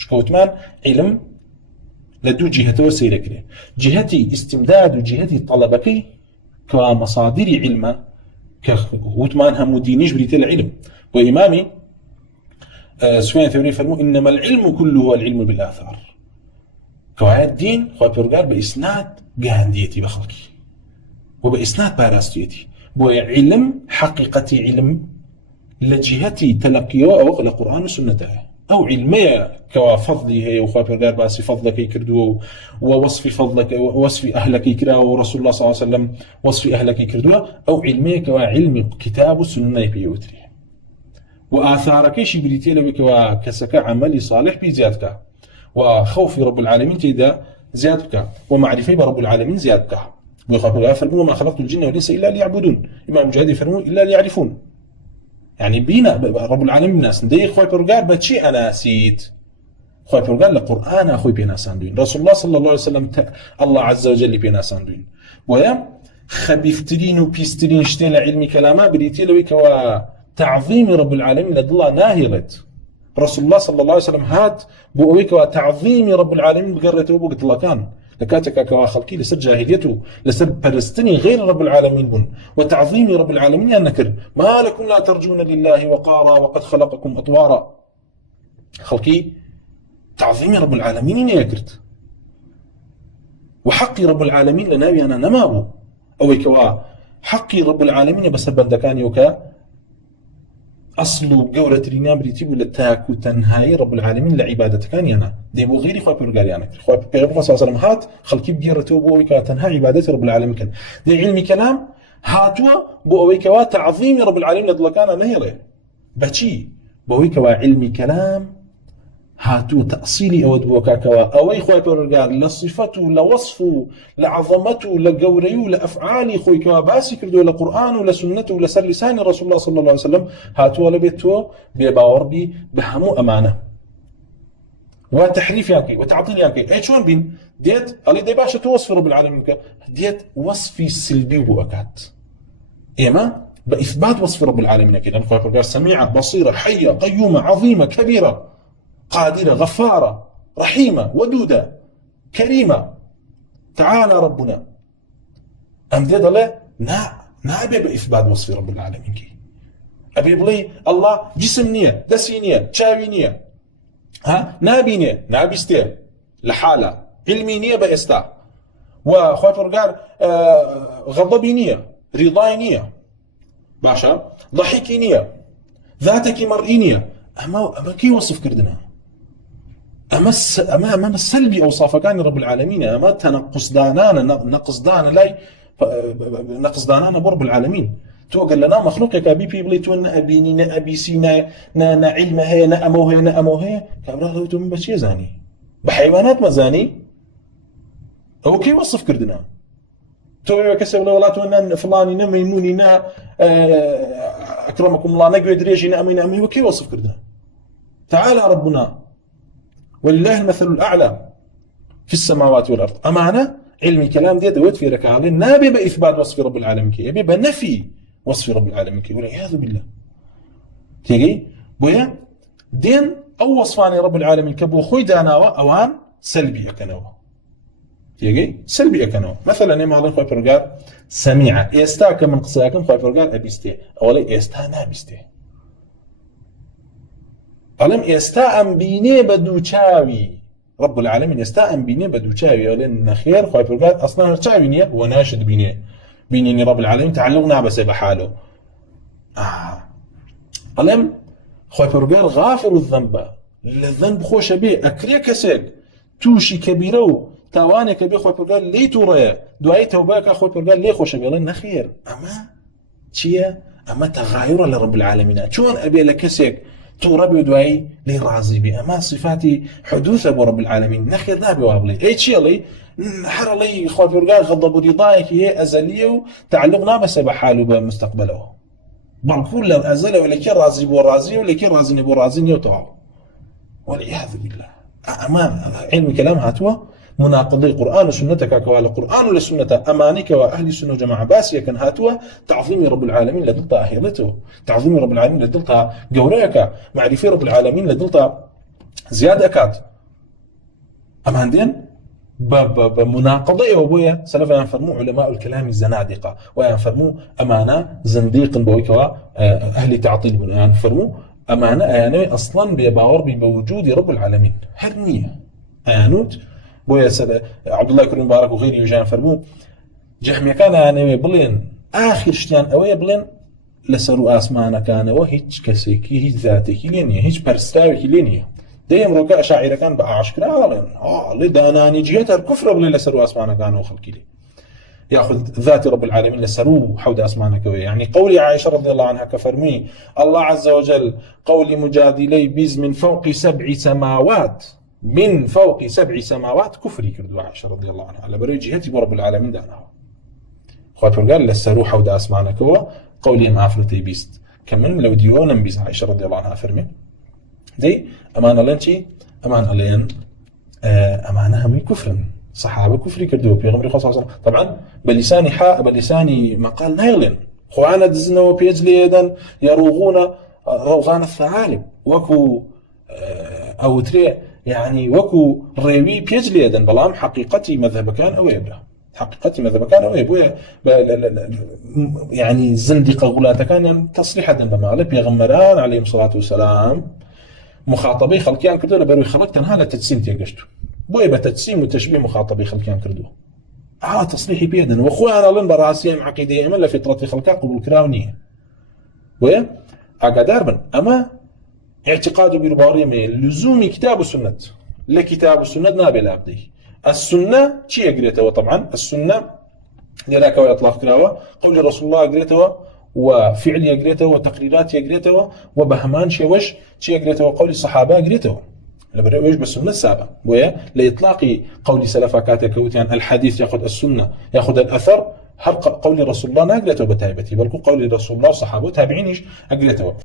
شكوتمان علم لدو جهته سيركري جهتي استمداد وجهتي طلبكي كمصادر علم كوتمان هم دينيش بريت العلم وإمامي سفيان الثوري فرمو إنما العلم كله هو العلم بالآثار كوايات دين خواهي بيرقال بإسناد قانديتي بخلقي وبإسناد باراستيتي بوي علم حقيقتي علم لجهتي تلقيوه أو لقرآن وسنته أو علمية كفضلي هي وخواهي بيرقال باسي فضلك يكردوه ووصف فضلك ووصف أهلك يكراه ورسول الله صلى الله عليه وسلم وصف أهلك يكردوه أو علمية كعلم كتاب السنة بيوتري وآثارك شي بريتي لو كسك عملي صالح بزيادك وخوف رب العالمين تيدا زيادك ومعرفة برب العالمين زيادك ويقول فرموا ما خلقت الجن والإنس إلا ليعبدون إمام مجاهد فرموا إلا ليعرفون يعني بينا رب العالمين الناس ندي خوي برجار بتشي أنا سيت خوي برجار القرآن أخوي بينا ساندوين رسول الله صلى الله عليه وسلم الله عز وجل بينا ساندوين ويا خبيفترين وبيسترين شتين علمي كلامه بريتي لو كوا تعظيم رب العالمين لله ناهلت رسول الله صلى الله عليه وسلم هات بوئك وتعظيم رب العالمين بقرته بوقت الله كان لكاتك كوا خلقي لسد جاهليته لسد برستني غير رب العالمين بن وتعظيم رب العالمين النكر ما لكم لا ترجون لله وقارا وقد خلقكم أطوارا خلقي تعظيم رب العالمين يكرت وحقي رب العالمين لنبي أنا نمابو أو كوا حقي رب العالمين بس بندكان يوكا أصل جورة الإنام بريتيب للتاك وتنهاي رب العالمين لعبادة كان ينا ديبو غيري خواب يرقاليانا خواب بيغفر صلى الله عليه وسلم هات خلقي بجيرته بوئيكا تنهاي عبادة رب العالمين كان دي علمي كلام هاتوا بوئيكا تعظيم رب العالمين لدلكانا نهيري بچي بوئيكا علمي كلام هاتو تأصيلي أود بوكاكوا أوي خوي بيرقال لصفته لوصفه لعظمته لقوريه لأفعالي خوي كوا باسي كردو لقرآن ولسنته لسر لسان رسول الله صلى الله عليه وسلم هاتو لبيتو بيباور بي بهمو أمانة وتحريف ياكي وتعطيل ياكي اي شلون بين ديت قال دي باشا توصف رب العالمين ديت وصفي سلبي وأكاد إيما بإثبات وصف رب العالمين أكيد أنا خوي بيرقال سميعة بصيرة حية قيومة عظيمة كبيرة قادرة غفارة رحيمة ودودة كريمة تعالى ربنا أم ذي ضلي نا أبي بإثبات وصف رب العالمين كي أبي بلي الله جسم نية دسي نية شاوي نية نابي نية نابي استيى لحالة علمي نية بإستا وخوي فرقال غضبي نية رضاي نية باشا ضحكي نية ذاتك مرئي نية أما كي وصف كردنا أما السلبي أوصاف كان رب العالمين أما تنقص دانانا نقص دانا لاي نقص دانانا برب العالمين تو قال لنا مخلوقك أبي بيبلي تو أبيني نا أبي سينا نا علم هي نا أمو هي نا أمو هي كابرا تو من بس يزاني بحيوانات مزاني أو كي وصف كردنا تو كسب ولا تو أن فلاني نا ميموني نا أكرمكم الله نقول دريجي نا أمين أمين وكي وصف كردنا تعالى ربنا ولله المثل الأعلى في السماوات والأرض أمانة علمي كلام دي دوت في ركعالين نابي بإثبات وصف رب العالمين كي يبي بنفي وصف رب العالمين كي والعياذ بالله تيجي بويا دين أو وصفاني رب العالمين كبو خوي داناوا أوان سلبي أكنوا تيجي سلبي أكنوا مثلا ما الله خوي فرقال سميعة يستاك من قصاكم خوي فرقال أبيستي أولي يستا نابيستي ألم يستاء بيني بدوچاوي رب العالمين يستاء بيني بدوچاوي لأن خير خوي فرقال أصلا رچاوي نية وناشد بيني رب العالمين تعلقنا بس بحاله ألم خوي فرقال غافر الذنب خوش به أكري كسك توشي كبيرو تاواني كبير خوي فرقال لي توريا دعاي توباك خوي فرقال لي خوش به لأن خير أما تغاير لرب العالمين شون أبي لكسك تو ربي ودواي لي راضي بي اما صفاتي حدوث ابو رب العالمين نخي ذابي وابلي اي شيء لي حر لي خوف فرقان غضب رضايك هي ازليه وتعلقنا بس بحاله بمستقبله بل كل ازله ولا كي راضي بو راضي ولا كي راضي بو راضي يطوع والعياذ بالله امام علم كلام هاتوا مناقضي القرآن وسنتك كوال القرآن والسنة أمانك وأهل السنة وجماعة باسية كان هاتوا تعظيم رب العالمين لدلتا أهيلته تعظيم رب العالمين لدلتا قوريك معرفة رب العالمين لدلتا زياد أكاد أماندين بمناقضة وبويا سلف ينفرموا علماء الكلام الزنادقة وينفرموا أمانة زنديق بويكوا أهل تعطيل ينفرموا أمانة يعني أصلا بيباور بوجود رب العالمين هرنية أيانوت بويا عبد الله كريم مبارك وغيره يجان فرموا جحمي كان يعني بلين آخر شتيان أوي بلين لسرو آسمانا كان وهيج كسيكي هيج ذاتي لينيا هيج برستاوي لينيا دايم روكا شاعر كان بقى عشكنا لداناني جهتها الكفر بلين لسرو آسمانا كان وخلقي لي ياخذ ذات رب العالمين لسرو حود آسمانا كوي يعني قولي عائشة رضي الله عنها كفرمي الله عز وجل قولي مجادلي بيز من فوق 7 سماوات من فوق 7 سماوات كفري كردوا عائشة رضي الله عنها على بري جهتي برب العالمين دانها خاطر قال لسرو حود آسمانا كوا قولي ما أفرتي بيست كمن لو ديونا بيز عائشة رضي الله عنها فرمي دي أمانة لنتي أمانة لين أمانها من كفر صحابة كفري كردوا بيغمري خاصة صلى طبعا بلساني حاء بلساني مقال نايلن خوانا دزنا وبيجلي يدا يروغون روغان الثعالب وكو أو تري يعني وكو ريوي بيجلي يدا بلام حقيقتي مذهب كان أو يبرا حقيقتي ماذا كان ويبويا يعني زندقة غلاة كان يعني تصريحا بمالك يغمران عليهم الصلاة والسلام مخاطبي خلقيان كردو لبروي خلق تنها لتجسيم تيقشتو بويا بتجسيم وتشبيه مخاطبي خلقيان كردو تصريحي بيدن واخويا انا لن براسيم عقيدة اما لفطرة خلقا قبول كراونية بويا اقادار بن اما اعتقاده بالبارية من لزوم كتاب السنة لكتاب السنة نابل أبدي السنة شيء قريتها طبعا السنة لذلك وإطلاق كراوة قول رسول الله قريتها وفعل قريتها وتقريرات قريتها وبهمان شيء قريتها وقول الصحابة قريتها لبرئوش بالسنة السابقة ويا لإطلاق قول سلفا كاتك يعني الحديث يأخذ السنة يأخذ الأثر هل قول رسول الله نقريته بتايبتي بل قول رسول الله صحابه تابعينيش أقريته